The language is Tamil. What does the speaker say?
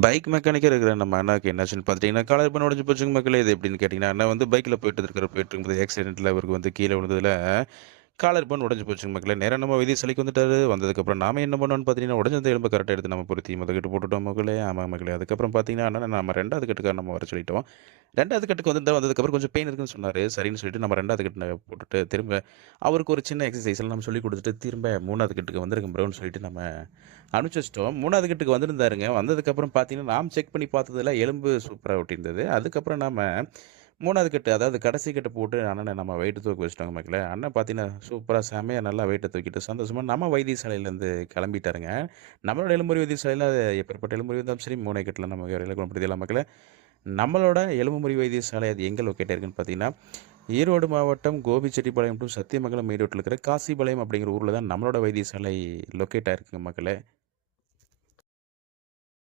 பைக் மெக்கானிக்கா இருக்கிற நம்ம அண்ணாக்கு என்னாச்சுன்னு பார்த்துட்டீங்கன்னா, காலர் பண்ண உடைஞ்சு போச்சுங்க மக்களே. இது எப்படின்னு கேட்டீங்கன்னா, அண்ணன் வந்து பைக்ல போயிட்டுருக்கும்போது ஆக்சிடென்ட்ல அவருக்கு வந்து கீழ விழுந்ததுல, காலர் போன் உடைஞ்சு போச்சுங்க மக்களே. நேரா நம்ம வைத்தியசாலைக்கு வந்துட்டாரு. வந்ததுக்கப்புறம் நாம என்ன பண்ணோம்னு பார்த்தீங்கன்னா, உடைஞ்ச எலும்ப கரெக்ட்டா எடுத்து நம்ம பொருத்தி மொத கட்டு போட்டுட்டோம் மக்களே. ஆமா மக்களே. அதுக்கப்புறம் பார்த்தீங்கன்னா, அண்ணன நம்ம 2வது கட்டுக்கார நம்ம வர சொல்லிட்டோம். 2வது கட்டுக்கு வந்ததுக்கப்புறம் கொஞ்சம் பெயின் இருக்குன்னு சொன்னாரு. சரின்னு சொல்லிட்டு நம்ம 2வது கட்டு போட்டுட்டு, திரும்ப அவருக்கு ஒரு சின்ன எக்ஸர்சைஸ்லாம் நம்ம சொல்லிக் குடுத்துட்டு, திரும்ப 3வது கட்டுக்கு வந்துருங்க ப்ரோன்னு சொல்லிட்டு நம்ம அனுப்பிச்சு வச்சுட்டோம். 3வது கட்டுக்கு வந்திருந்தாருங்க. வந்ததுக்கப்புறம் பார்த்தீங்கன்னா, நாம் செக் பண்ணி பார்த்ததுல எலும்பு சூப்பரா ஒட்டியிருந்தது. அதுக்கப்புறம் நாம 3வது கட்டு, அதாவது கடைசி கட்டு போட்டு அண்ணன நம்ம வெயிட் தூக்க வச்சுட்டோங்க மக்களே. அண்ணன் பார்த்தீங்கன்னா, சூப்பரா செம்மையா நல்லா வெயிட்ட தூக்கிட்டு சந்தோஷமா நம்ம வைத்தியசாலையிலேருந்து கிளம்பிட்டாருங்க. நம்மளோட எலும்புமுறிவு வைத்தியசாலையில எப்பேற்பட்ட எலும்புமுறிவு இருந்தாலும் சரி, மூளை கட்டுல நம்ம வேற குணப்படுத்திடலாம் மக்களே. நம்மளோட எலும்பு முறிவு வைத்தியசாலை அது எங்க லொக்கேட் ஆயிருக்குன்னு பார்த்தீங்கன்னா, ஈரோடு மாவட்டம் கோபிச்செட்டிப்பாளையம் டூ சத்தியமங்கலம் மெயின் ரோட்ல இருக்கிற காசிபாளையம் அப்படிங்கிற ஊர்ல தான் நம்மளோட வைத்தியசாலை லொக்கேட் ஆயிருக்குங்க மக்களே.